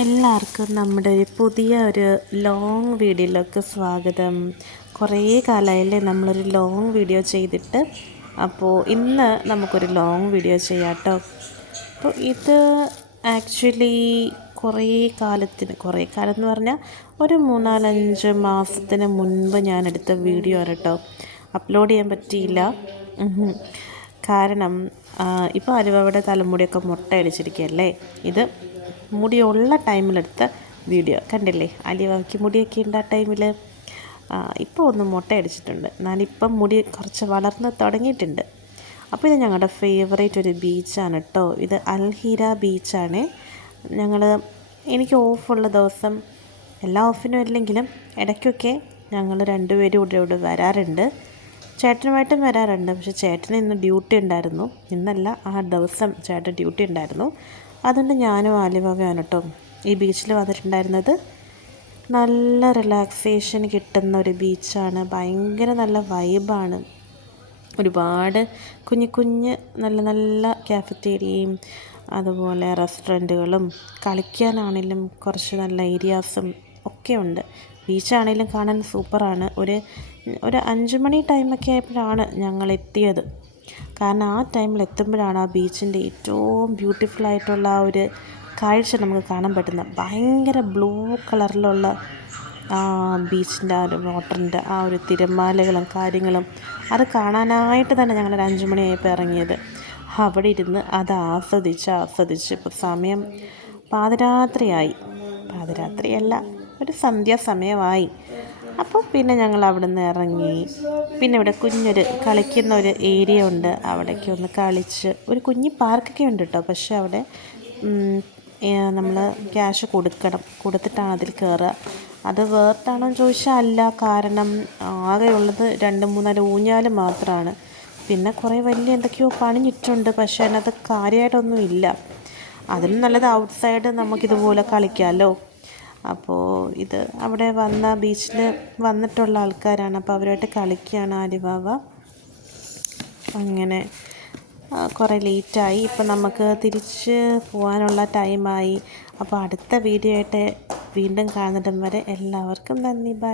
എല്ലാവർക്കും നമ്മുടെ ഒരു പുതിയ ഒരു ലോങ് വീഡിയോയിലേക്ക് സ്വാഗതം. കുറേ കാലമായില്ലേ നമ്മളൊരു ലോങ് വീഡിയോ ചെയ്തിട്ട്. അപ്പോൾ ഇന്ന് നമുക്കൊരു ലോങ് വീഡിയോ ചെയ്യാം കേട്ടോ. അപ്പോൾ ഇത് ആക്ച്വലി കുറേ കാലം എന്ന് പറഞ്ഞാൽ ഒരു 3-5 മാസത്തിന് മുൻപ് ഞാൻ എടുത്ത വീഡിയോ ആണ് കേട്ടോ. അപ്ലോഡ് ചെയ്യാൻ പറ്റിയില്ല. കാരണം ഇപ്പോൾ അലുവയുടെ തലമുടിയൊക്കെ മുട്ടയടിച്ചിരിക്കുകയല്ലേ. ഇത് മുടിയുള്ള ടൈമിലെടുത്ത വീഡിയോ കണ്ടില്ലേ. അലുവയ്ക്ക് മുടിയൊക്കെ ഉണ്ട് ആ ടൈമിൽ. ഇപ്പോൾ ഒന്ന് മുട്ടയടിച്ചിട്ടുണ്ട്. ഞാനിപ്പം മുടി കുറച്ച് വളർന്ന് തുടങ്ങിയിട്ടുണ്ട്. അപ്പോൾ ഇത് ഞങ്ങളുടെ ഫേവറേറ്റ് ഒരു ബീച്ചാണ് കേട്ടോ. ഇത് അൽഹിര ബീച്ചാണ്. എനിക്ക് ഓഫുള്ള ദിവസം, എല്ലാ ഓഫിനും ഇല്ലെങ്കിലും ഇടയ്ക്കൊക്കെ ഞങ്ങൾ രണ്ടുപേരും ഇവിടെ വരാറുണ്ട്. ചേട്ടനുമായിട്ടും വരാറുണ്ട്. പക്ഷേ ചേട്ടന് ഇന്ന് ഡ്യൂട്ടി ഉണ്ടായിരുന്നു. ഇന്നല്ല, ആ ദിവസം ചേട്ടൻ ഡ്യൂട്ടി ഉണ്ടായിരുന്നു. അതുകൊണ്ട് ഞാനും ആലുവയാണ് കേട്ടോ ഈ ബീച്ചിൽ വന്നിട്ടുണ്ടായിരുന്നത്. നല്ല റിലാക്സേഷൻ കിട്ടുന്ന ഒരു ബീച്ചാണ്. ഭയങ്കര നല്ല വൈബാണ്. ഒരുപാട് കുഞ്ഞ് നല്ല കാഫറ്റേരിയയും അതുപോലെ റെസ്റ്റോറൻറ്റുകളും കളിക്കാനാണെങ്കിലും കുറച്ച് നല്ല ഏരിയാസും ഒക്കെ ഉണ്ട്. ബീച്ചാണെങ്കിലും കാണാൻ സൂപ്പറാണ്. ഒരു 5 മണി ടൈമൊക്കെ ആയപ്പോഴാണ് ഞങ്ങൾ എത്തിയത്. കാരണം ആ ടൈമിൽ എത്തുമ്പോഴാണ് ആ ബീച്ചിൻ്റെ ഏറ്റവും ബ്യൂട്ടിഫുള്ളായിട്ടുള്ള ആ ഒരു കാഴ്ച നമുക്ക് കാണാൻ പറ്റുന്നത്. ഭയങ്കര ബ്ലൂ കളറിലുള്ള ബീച്ചിൻ്റെ ആ ഒരു വാട്ടറിൻ്റെ ആ ഒരു തിരമാലകളും കാര്യങ്ങളും അത് കാണാനായിട്ട് തന്നെ ഞങ്ങൾ 5 മണിയായപ്പോൾ ഇറങ്ങിയത്. അവിടെ ഇരുന്ന് അത് ആസ്വദിച്ച് ഇപ്പോൾ സമയം പാതിരാത്രിയല്ല, ഒരു സന്ധ്യാസമയമായി. അപ്പോൾ പിന്നെ ഞങ്ങൾ അവിടെ നിന്ന് ഇറങ്ങി. പിന്നെ ഇവിടെ കുഞ്ഞൊരു കളിക്കുന്ന ഒരു ഏരിയ ഉണ്ട്. അവിടേക്ക് ഒന്ന് കളിച്ച് ഒരു കുഞ്ഞി പാർക്കൊക്കെ ഉണ്ട് കേട്ടോ. പക്ഷേ അവിടെ നമ്മൾ ക്യാഷ് കൊടുത്തിട്ടാണ് അതിൽ കയറുക. അത് വേർത്താണോ എന്ന് ചോദിച്ചാൽ അല്ല. കാരണം ആകെയുള്ളത് 2-3 ഊഞ്ഞാൽ മാത്രമാണ്. പിന്നെ കുറേ വലിയ എന്തൊക്കെയോ പണിഞ്ഞിട്ടുണ്ട്. പക്ഷേ അതിനകത്ത് കാര്യമായിട്ടൊന്നും ഇല്ല. അതിനും നല്ലത് ഔട്ട്സൈഡ് നമുക്കിതുപോലെ കളിക്കാമല്ലോ. അപ്പോൾ ഇത് അവിടെ ബീച്ചിൽ വന്നിട്ടുള്ള ആൾക്കാരാണ്. അപ്പോൾ അവരുമായിട്ട് കളിക്കുകയാണ് ആലിവാവ. അങ്ങനെ കുറേ ലേറ്റായി. ഇപ്പം നമുക്ക് തിരിച്ച് പോകാനുള്ള ടൈമായി. അപ്പോൾ അടുത്ത വീഡിയോ ആയിട്ട് വീണ്ടും കാണുന്നിടം വരെ എല്ലാവർക്കും നന്ദി. ബൈ.